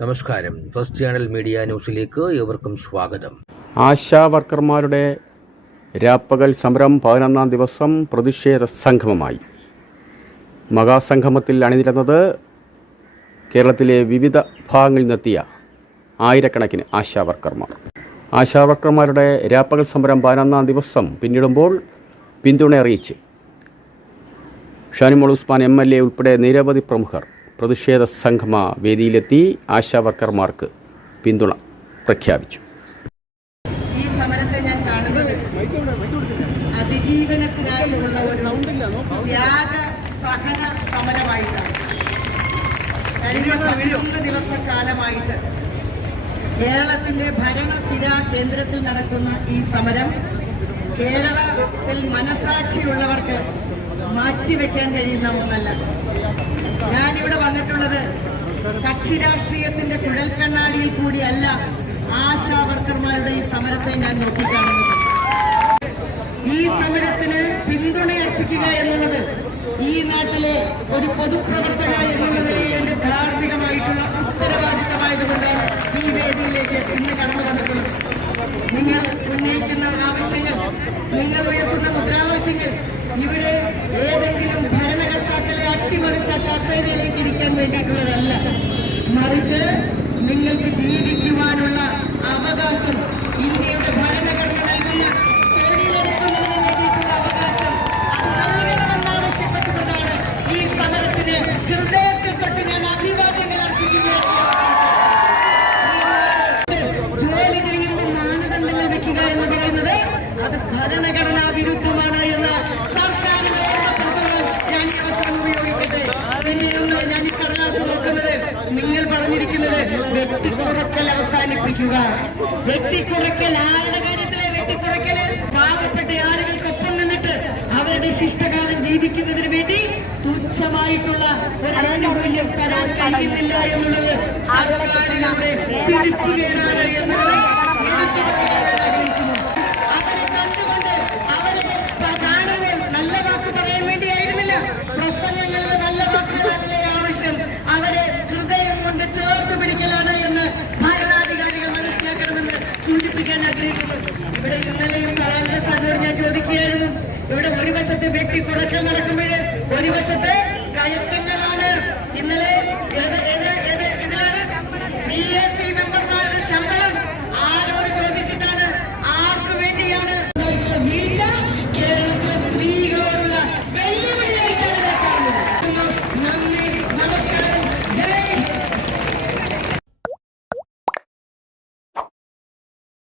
നമസ്കാരം. First channel media ന്യൂസിലേക്ക് ഏവർക്കും സ്വാഗതം. ആശാ വർക്കർമാരുടെ രാപ്പകൽ സമരം പതിനൊന്നാം ദിവസം പ്രതിഷേധ സംഗമമായി. മഹാസംഗമത്തിൽ അണിനിരുന്നത് കേരളത്തിലെ വിവിധ ഭാഗങ്ങളിൽ നിന്നെത്തിയ ആയിരക്കണക്കിന് ആശാ വർക്കർമാർ. ആശാ വർക്കർമാരുടെ രാപ്പകൽ സമരം പതിനൊന്നാം ദിവസം പിന്നിടുമ്പോൾ പിന്തുണ അറിയിച്ച് Shanimol Usman M L A ഉൾപ്പെടെ നിരവധി പ്രമുഖർ പ്രതിഷേധ സംഘമ വേദിയിലെത്തി ആശാ വർക്കർമാർക്ക് പിന്തുണ പ്രഖ്യാപിച്ചു. ഈ സമരത്തെ ഞാൻ കാണുന്നത് അതിജീവനത്തിനായിട്ടുള്ള ഒരു ത്യാഗ സഹന സമരമായിട്ടാണ്. കഴിഞ്ഞ പതിനൊന്ന് ദിവസക്കാലമായിട്ട് കേരളത്തിന്റെ ഭരണസിരാ കേന്ദ്രത്തിൽ നടക്കുന്ന ഈ സമരം കേരളത്തിൽ മനസാക്ഷിയുള്ളവർക്ക് മാറ്റിവെക്കാൻ കഴിയുന്ന ഒന്നല്ല. ഞാനിവിടെ വന്നിട്ടുള്ളത് കക്ഷി രാഷ്ട്രീയത്തിന്റെ കുഴൽക്കണ്ണാടിയിൽ കൂടിയല്ല ആശാ വർക്കർമാരുടെ ഈ സമരത്തെ ഞാൻ നോക്കിക്കാണുന്നത്. ഈ സമരത്തിന് പിന്തുണ അർപ്പിക്കുക എന്നുള്ളത് ഈ നാട്ടിലെ ഒരു പൊതുപ്രവർത്തക നിലയിൽ എന്റെ ധാർമ്മികമായിട്ടുള്ള ഉത്തരവാദിത്തമായതുകൊണ്ടാണ് ഈ വേദിയിലേക്ക് ഇന്ന് കടന്നു വന്നിട്ടുള്ളത്. നിങ്ങൾ ഉന്നയിക്കുന്ന ആവശ്യങ്ങൾ നിങ്ങൾ അട്ടിമറിച്ച കസേരയിലേക്ക് ഇരിക്കാൻ വേണ്ടിയിട്ടുള്ളതല്ല. മറിച്ച് നിങ്ങൾക്ക് ജീവിക്കുവാനുള്ള അവകാശം ഇന്ത്യയുടെ ഭരണഘടന നൽകുന്ന അത് ഈ ഞാൻ വെക്കുക എന്ന് അത് ഭരണഘടനാ വിരുദ്ധമാണ് നിങ്ങൾ പറഞ്ഞിരിക്കുന്നത് വെട്ടിക്കുറക്കൽ അവസാനിപ്പിക്കുക. വെട്ടിക്കുറക്കൽ ആരുടെ കാര്യത്തിലെ വെട്ടിക്കുറക്കൽ പാവപ്പെട്ട ആളുകൾക്കൊപ്പം നിന്നിട്ട് അവരുടെ ശിഷ്ടകാലം ജീവിക്കുന്നതിന് വേണ്ടി തുച്ഛമായിട്ടുള്ള ഒരു ആനുകൂല്യം തരാൻ കഴിയുന്നില്ല എന്നുള്ളത് സർക്കാരിലൂടെ പിടിക്കുകയാണ് ഇവിടെ ഒരു വശത്ത് വെട്ടി കുറയ്ക്കാൻ നടക്കുമ്പോൾ ഒരു വശത്ത് കയറ്റങ്ങൾ